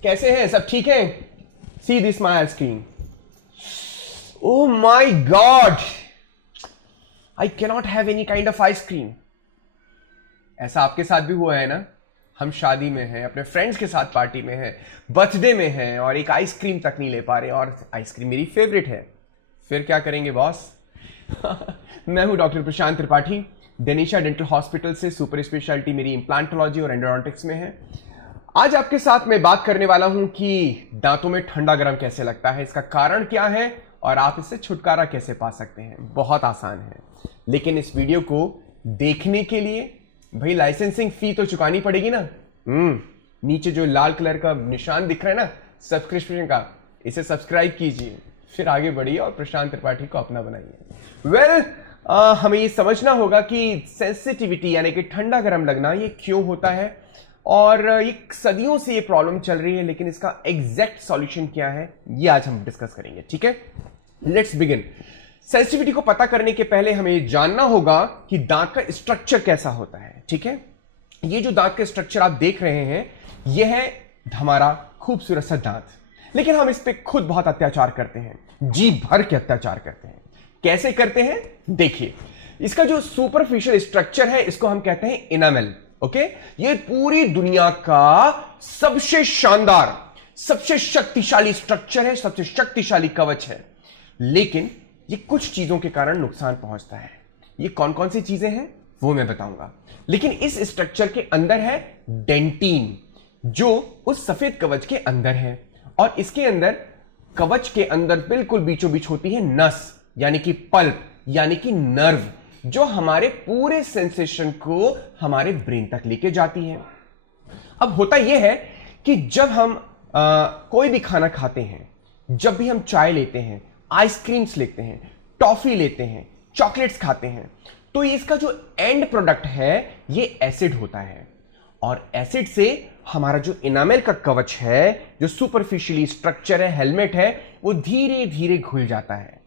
कैसे हैं सब? ठीक है? See this my screen. Oh my god, I cannot have any kind of ice cream. ऐसा आपके साथ भी हुआ है ना? हम शादी में हैं, अपने फ्रेंड्स के साथ पार्टी में हैं, बर्थडे में हैं और एक आइसक्रीम तक नहीं ले पा रहे, और आइसक्रीम मेरी फेवरेट है। फिर क्या करेंगे बॉस? मैं हूं डॉक्टर प्रशांत त्रिपाठी, डेनिशा डेंटल हॉस्पिटल से। सुपर स्पेशलिटी मेरी इम्प्लांटोलॉजी और एंडोडोंटिक्स में है। आज आपके साथ मैं बात करने वाला हूं कि दांतों में ठंडा गर्म कैसे लगता है, इसका कारण क्या है और आप इससे छुटकारा कैसे पा सकते हैं। बहुत आसान है, लेकिन इस वीडियो को देखने के लिए भाई लाइसेंसिंग फी तो चुकानी पड़ेगी ना। नीचे जो लाल कलर का निशान दिख रहा है ना सब्सक्रिप्शन का, इसे सब्सक्राइब कीजिए, फिर आगे बढ़िए और प्रशांत त्रिपाठी को अपना बनाइए। हमें ये समझना होगा कि सेंसिटिविटी यानी कि ठंडा गर्म लगना ये क्यों होता है, और ये सदियों से ये प्रॉब्लम चल रही है, लेकिन इसका एग्जैक्ट सॉल्यूशन क्या है ये आज हम डिस्कस करेंगे। ठीक है, लेट्स बिगिन। सेंसिटिविटी को पता करने के पहले हमें ये जानना होगा कि दांत का स्ट्रक्चर कैसा होता है। ठीक है, ये जो दांत का स्ट्रक्चर आप देख रहे हैं ये है हमारा खूबसूरत सा दांत, लेकिन हम इस पे खुद बहुत अत्याचार करते हैं, जी भर के अत्याचार करते हैं। कैसे करते हैं देखिए, इसका जो सुपरफिशियल स्ट्रक्चर है इसको हम कहते हैं इनामेल। ओके, ये पूरी दुनिया का सबसे शानदार, सबसे शक्तिशाली स्ट्रक्चर है, सबसे शक्तिशाली कवच है, लेकिन ये कुछ चीजों के कारण नुकसान पहुंचता है। ये कौन कौन सी चीजें हैं वो मैं बताऊंगा, लेकिन इस स्ट्रक्चर के अंदर है डेंटिन, जो उस सफेद कवच के अंदर है, और इसके अंदर कवच के अंदर बिल्कुल बीचों बीच होती है नस यानी कि पल्प यानी कि नर्व, जो हमारे पूरे सेंसेशन को हमारे ब्रेन तक लेके जाती है। अब होता यह है कि जब हम कोई भी खाना खाते हैं, जब भी हम चाय लेते हैं, आइसक्रीम्स लेते हैं, टॉफी लेते हैं, चॉकलेट्स खाते हैं, तो इसका जो एंड प्रोडक्ट है ये एसिड होता है, और एसिड से हमारा जो इनामेल का कवच है, जो सुपरफिशियली स्ट्रक्चर है, हेलमेट है, वो धीरे धीरे घुल जाता है,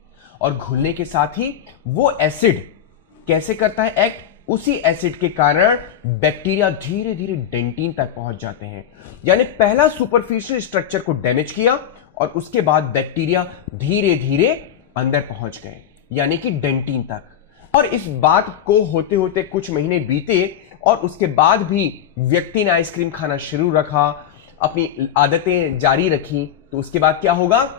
और घुलने के साथ ही वो एसिड कैसे करता है एक्ट, उसी एसिड के कारण बैक्टीरिया धीरे धीरे डेंटिन तक पहुंच जाते हैं। यानी पहला सुपरफिशियल स्ट्रक्चर को डैमेज किया और उसके बाद बैक्टीरिया धीरे धीरे अंदर पहुंच गए यानी कि डेंटिन तक। और इस बात को होते होते कुछ महीने बीते और उसके बाद भी व्यक्ति ने आइसक्रीम खाना शुरू रखा, अपनी आदतें जारी रखी, तो उसके बाद क्या होगा,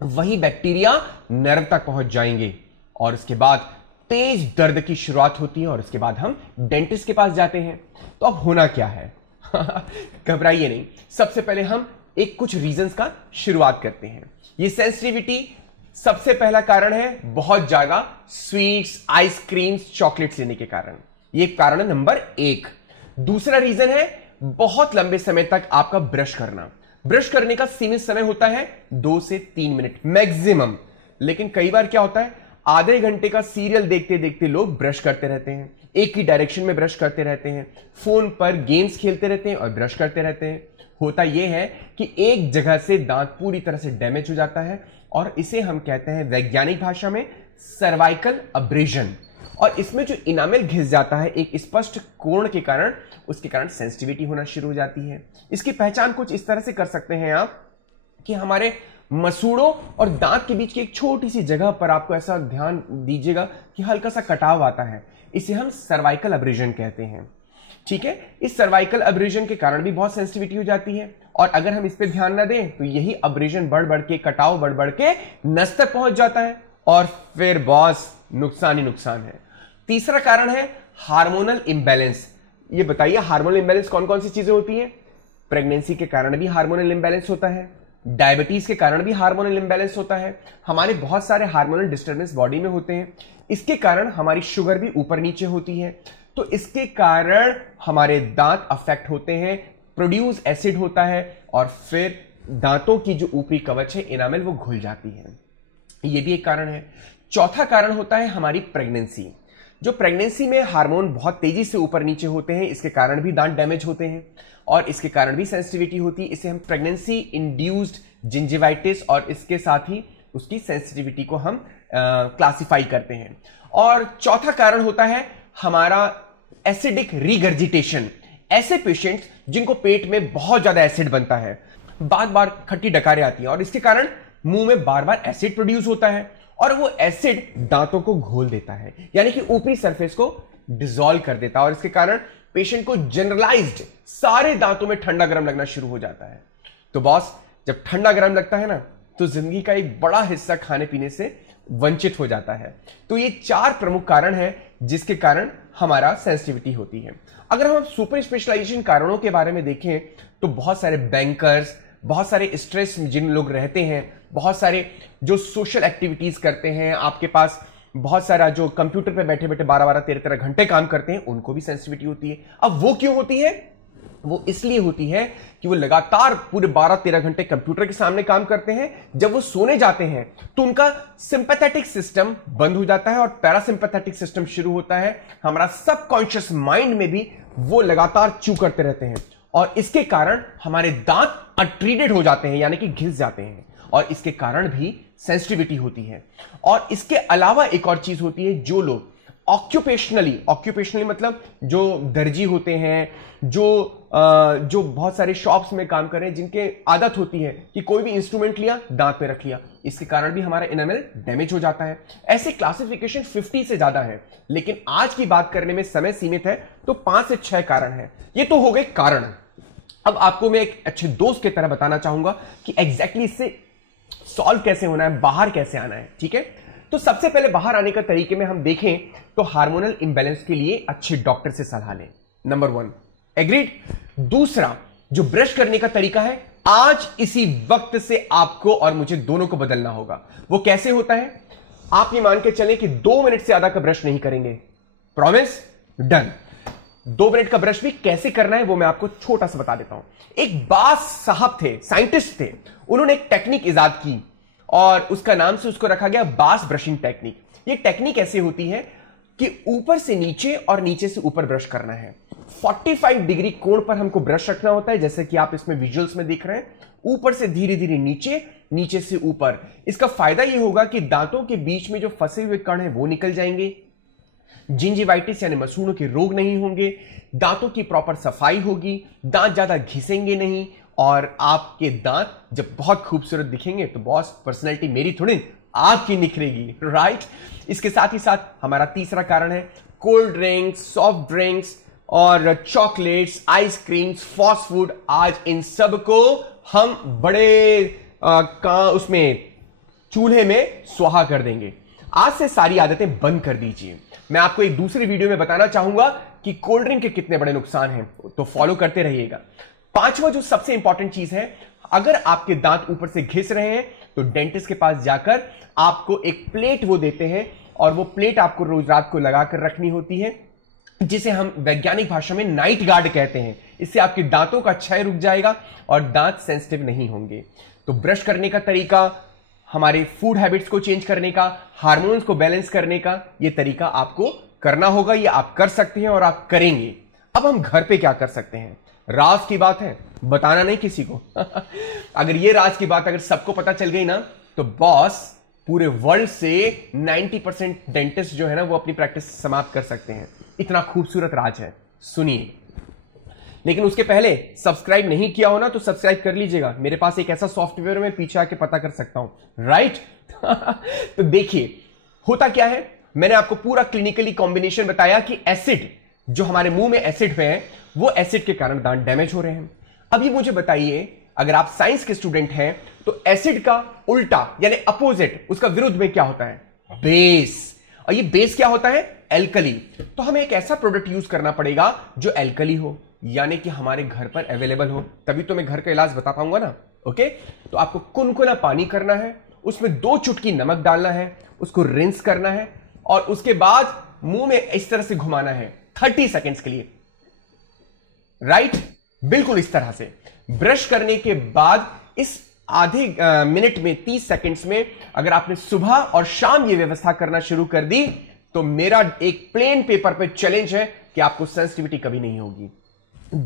वही बैक्टीरिया नर्व तक पहुंच जाएंगे और उसके बाद तेज दर्द की शुरुआत होती है, और उसके बाद हम डेंटिस्ट के पास जाते हैं। तो अब होना क्या है? घबराइए नहीं, सबसे पहले हम एक कुछ रीजंस का शुरुआत करते हैं। ये सेंसिटिविटी सबसे पहला कारण है बहुत ज्यादा स्वीट्स, आइसक्रीम्स, चॉकलेट्स लेने के कारण, ये कारण है नंबर 1। दूसरा रीजन है बहुत लंबे समय तक आपका ब्रश करना। ब्रश करने का सीमित समय होता है 2 से 3 मिनट मैक्सिमम, लेकिन कई बार क्या होता है आधे घंटे का सीरियल देखते देखते लोग ब्रश करते रहते हैं, एक ही डायरेक्शन में ब्रश करते रहते हैं, फोन पर गेम्स खेलते रहते हैं और ब्रश करते रहते हैं। होता यह है कि एक जगह से दांत पूरी तरह से डैमेज हो जाता है, और इसे हम कहते हैं वैज्ञानिक भाषा में सर्वाइकल अब्रेजन, और इसमें जो इनामेल घिस जाता है एक स्पष्ट कोण के कारण, उसके कारण सेंसिटिविटी होना शुरू हो जाती है। इसकी पहचान कुछ इस तरह से कर सकते हैं आप कि हमारे मसूड़ों और दांत के बीच की एक छोटी सी जगह पर आपको ऐसा ध्यान दीजिएगा कि हल्का सा कटाव आता है, इसे हम सर्वाइकल अब्रेजन कहते हैं। ठीक है, इस सर्वाइकल अब्रेजन के कारण भी बहुत सेंसिटिविटी हो जाती है, और अगर हम इस पे ध्यान ना दें तो यही अब्रेजन बढ़ बढ़ के, कटाव बढ़ बढ़ के नस तक पहुंच जाता है, और फिर बॉस नुकसान ही नुकसान है। तीसरा कारण है हार्मोनल इंबैलेंस। ये बताइए हार्मोनल इंबैलेंस कौन कौन सी चीजें होती हैं? प्रेगनेंसी के कारण भी हार्मोनल इंबैलेंस होता है, डायबिटीज के कारण भी हार्मोनल इंबैलेंस होता है, हमारे बहुत सारे हार्मोनल डिस्टर्बेंस बॉडी में होते हैं, इसके कारण हमारी शुगर भी ऊपर नीचे होती है, तो इसके कारण हमारे दांत अफेक्ट होते हैं, प्रोड्यूस एसिड होता है, और फिर दांतों की जो ऊपरी कवच है इनामेल वो घुल जाती है। ये भी एक कारण है। चौथा कारण होता है हमारी प्रेगनेंसी। जो प्रेगनेंसी में हार्मोन बहुत तेजी से ऊपर नीचे होते हैं, इसके कारण भी दांत डैमेज होते हैं, और इसके कारण भी सेंसिटिविटी होती है। इसे हम प्रेगनेंसी इंड्यूस्ड जिंजिवाइटिस, और इसके साथ ही उसकी सेंसिटिविटी को हम क्लासिफाई करते हैं। और चौथा कारण होता है हमारा एसिडिक रिगर्जिटेशन। ऐसे पेशेंट्स जिनको पेट में बहुत ज्यादा एसिड बनता है, बार बार खट्टी डकारें आती हैं और इसके कारण मुंह में बार बार एसिड प्रोड्यूस होता है और वो एसिड दांतों को घोल देता है, यानी कि ऊपरी सरफेस को डिसॉल्व कर देता है और इसके कारण पेशेंट को जनरलाइज्ड सारे दांतों में ठंडा गर्म लगना शुरू हो जाता है। तो बॉस, जब ठंडा गर्म लगता है ना तो जिंदगी का एक बड़ा हिस्सा खाने पीने से वंचित हो जाता है। तो ये 4 प्रमुख कारण हैं जिसके कारण हमारा सेंसिटिविटी होती है। अगर हम सुपर स्पेशलाइजेशन कारणों के बारे में देखें तो बहुत सारे बैंकर्स, बहुत सारे स्ट्रेस जिन लोग रहते हैं, बहुत सारे जो सोशल एक्टिविटीज करते हैं, आपके पास बहुत सारा जो कंप्यूटर पे बैठे बैठे 12-12, 13-13 घंटे काम करते हैं, उनको भी सेंसिटिविटी होती है। अब वो क्यों होती है? वो इसलिए होती है कि वो लगातार पूरे 12-13 घंटे कंप्यूटर के सामने काम करते हैं। जब वो सोने जाते हैं तो उनका सिंपैथेटिक सिस्टम बंद हो जाता है और पैरासिम्पैथेटिक सिस्टम शुरू होता है। हमारा सबकॉन्शियस माइंड में भी वो लगातार चू करते रहते हैं और इसके कारण हमारे दांत अनट्रीटेड हो जाते हैं, यानी कि घिस जाते हैं और इसके कारण भी सेंसिटिविटी होती है। और इसके अलावा एक और चीज होती है, जो लोग ऑक्यूपेशनली मतलब जो दर्जी होते हैं, जो बहुत सारे शॉप्स में काम कर रहे हैं, जिनके आदत होती है कि कोई भी इंस्ट्रूमेंट लिया दांत पे रख लिया, इसके कारण भी हमारा इनेमल डैमेज हो जाता है। ऐसे क्लासिफिकेशन 50 से ज्यादा है, लेकिन आज की बात करने में समय सीमित है, तो 5 से 6 कारण है। ये तो हो गए कारण। अब आपको मैं एक अच्छे दोस्त की तरह बताना चाहूंगा कि एग्जैक्टली इससे सॉल्व कैसे होना है, बाहर कैसे आना है। ठीक है, तो सबसे पहले बाहर आने का तरीके में हम देखें तो हार्मोनल इंबैलेंस के लिए अच्छे डॉक्टर से सलाह लें, नंबर 1। एग्रीड। दूसरा, जो ब्रश करने का तरीका है, आज इसी वक्त से आपको और मुझे दोनों को बदलना होगा। वो कैसे होता है? आप ये मान के चलें कि 2 मिनट से ज्यादा का ब्रश नहीं करेंगे। प्रॉमिस? डन। 2 मिनट का ब्रश भी कैसे करना है वो मैं आपको छोटा सा बता देता हूं। एक बास साहब थे, साइंटिस्ट थे, उन्होंने एक टेक्निक इजाद की और उसका नाम से उसको रखा गया बास ब्रशिंग टेक्निक। ये टेक्निक ऐसे होती है कि ऊपर से नीचे और नीचे से ऊपर ब्रश करना है। 45 डिग्री कोण पर हमको ब्रश रखना होता है, जैसे कि आप इसमें विजुअल्स में देख रहे हैं। ऊपर से धीरे धीरे नीचे, नीचे से ऊपर। इसका फायदा यह होगा कि दांतों के बीच में जो फंसे हुए कण हैं वो निकल जाएंगे, जिंजिवाइटिस यानी मसूड़ों के रोग नहीं होंगे, दांतों की प्रॉपर सफाई होगी, दांत ज्यादा घिसेंगे नहीं और आपके दांत जब बहुत खूबसूरत दिखेंगे तो बॉस, पर्सनैलिटी मेरी थोड़ी आपकी निखरेगी, राइट। इसके साथ ही साथ हमारा तीसरा कारण है कोल्ड ड्रिंक्स, सॉफ्ट ड्रिंक्स और चॉकलेट्स, आइसक्रीम्स, फास्ट फूड। आज इन सब को हम बड़े उसमें चूल्हे में स्वाहा कर देंगे। आज से सारी आदतें बंद कर दीजिए। मैं आपको एक दूसरी वीडियो में बताना चाहूंगा कि कोल्ड ड्रिंक के कितने बड़े नुकसान हैं, तो फॉलो करते रहिएगा। 5वां जो सबसे इंपॉर्टेंट चीज है, अगर आपके दांत ऊपर से घिस रहे हैं तो डेंटिस्ट के पास जाकर आपको एक प्लेट वो देते हैं और वो प्लेट आपको रोज रात को लगाकर रखनी होती है, जिसे हम वैज्ञानिक भाषा में नाइट गार्ड कहते हैं। इससे आपके दांतों का क्षय रुक जाएगा और दांत सेंसिटिव नहीं होंगे। तो ब्रश करने का तरीका, हमारे फूड हैबिट्स को चेंज करने का, हार्मोन्स को बैलेंस करने का, यह तरीका आपको करना होगा। ये आप कर सकते हैं और आप करेंगे। अब हम घर पे क्या कर सकते हैं? राज की बात है, बताना नहीं किसी को। अगर ये राज की बात अगर सबको पता चल गई ना तो बॉस, पूरे वर्ल्ड से 90% डेंटिस्ट जो है ना वो अपनी प्रैक्टिस समाप्त कर सकते हैं। इतना खूबसूरत राज है, सुनिए। लेकिन उसके पहले सब्सक्राइब नहीं किया हो ना तो सब्सक्राइब कर लीजिएगा। मेरे पास एक ऐसा सॉफ्टवेयर में पीछे आके पता कर सकता हूं, राइट। तो देखिए होता क्या है, मैंने आपको पूरा क्लिनिकली कॉम्बिनेशन बताया कि एसिड, जो हमारे मुंह में एसिड हुए हैं, वो एसिड के कारण दांत डैमेज हो रहे हैं। अब ये मुझे बताइए, अगर आप साइंस के स्टूडेंट हैं तो एसिड का उल्टा यानी अपोजिट, उसका विरुद्ध में क्या होता है? बेस। और ये बेस क्या होता है? एल्कली। तो हमें एक ऐसा प्रोडक्ट यूज करना पड़ेगा जो एल्कली हो, यानी कि हमारे घर पर अवेलेबल हो, तभी तो मैं घर का इलाज बता पाऊंगा ना। ओके, तो आपको कुनकुना पानी करना है, उसमें 2 चुटकी नमक डालना है, उसको रिंस करना है और उसके बाद मुंह में इस तरह से घुमाना है 30 सेकेंड्स के लिए, राइट। बिल्कुल इस तरह से। ब्रश करने के बाद इस आधे मिनट में 30 सेकेंड्स में अगर आपने सुबह और शाम ये व्यवस्था करना शुरू कर दी तो मेरा एक प्लेन पेपर पे चैलेंज है कि आपको सेंसिटिविटी कभी नहीं होगी।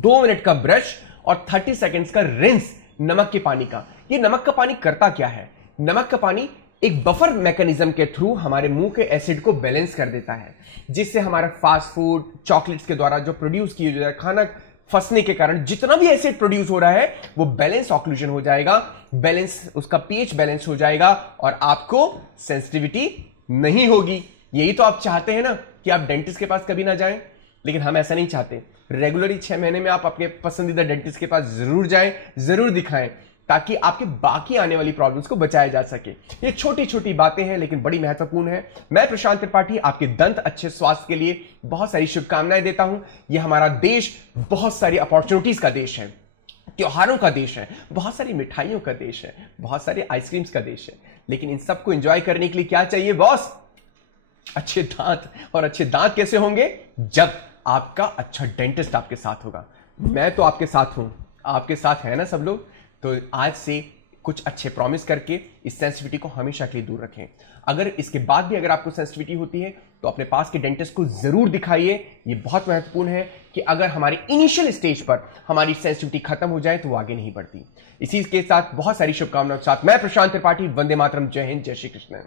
2 मिनट का ब्रश और 30 सेकेंड्स का रिंस नमक के पानी का। ये नमक का पानी करता क्या है? नमक का पानी एक बफर मैकेनिज्म के थ्रू हमारे मुंह के एसिड को बैलेंस कर देता है, जिससे हमारा फास्ट फूड, चॉकलेट्स के द्वारा जो प्रोड्यूस किए जाए, खाना फंसने के कारण जितना भी एसिड प्रोड्यूस हो रहा है वो बैलेंस ऑक्लूजन हो जाएगा, बैलेंस, उसका पीएच बैलेंस हो जाएगा और आपको सेंसिटिविटी नहीं होगी। यही तो आप चाहते हैं ना कि आप डेंटिस्ट के पास कभी ना जाएं, लेकिन हम ऐसा नहीं चाहते। रेगुलरली 6 महीने में आप अपने पसंदीदा डेंटिस्ट के पास जरूर जाएं, जरूर दिखाएं, ताकि आपके बाकी आने वाली प्रॉब्लम्स को बचाया जा सके। ये छोटी छोटी बातें हैं लेकिन बड़ी महत्वपूर्ण है। मैं प्रशांत त्रिपाठी आपके दंत अच्छे स्वास्थ्य के लिए बहुत सारी शुभकामनाएं देता हूं। ये हमारा देश बहुत सारी अपॉर्चुनिटीज का देश है, त्योहारों का देश है, बहुत सारी मिठाइयों का देश है, बहुत सारी आइसक्रीम्स का देश है, लेकिन इन सबको एंजॉय करने के लिए क्या चाहिए बॉस? अच्छे दांत। और अच्छे दांत कैसे होंगे? जब आपका अच्छा डेंटिस्ट आपके साथ होगा। मैं तो आपके साथ हूं, आपके साथ है ना सब लोग? तो आज से कुछ अच्छे प्रॉमिस करके इस सेंसिटिविटी को हमेशा के लिए दूर रखें। अगर इसके बाद भी अगर आपको सेंसिटिविटी होती है तो अपने पास के डेंटिस्ट को जरूर दिखाइए। ये बहुत महत्वपूर्ण है कि अगर हमारी इनिशियल स्टेज पर हमारी सेंसिटिविटी खत्म हो जाए तो वो आगे नहीं बढ़ती। इसी के साथ बहुत सारी शुभकामनाओं के साथ मैं प्रशांत त्रिपाठी, वंदे मातरम, जय हिंद, जय श्री कृष्ण।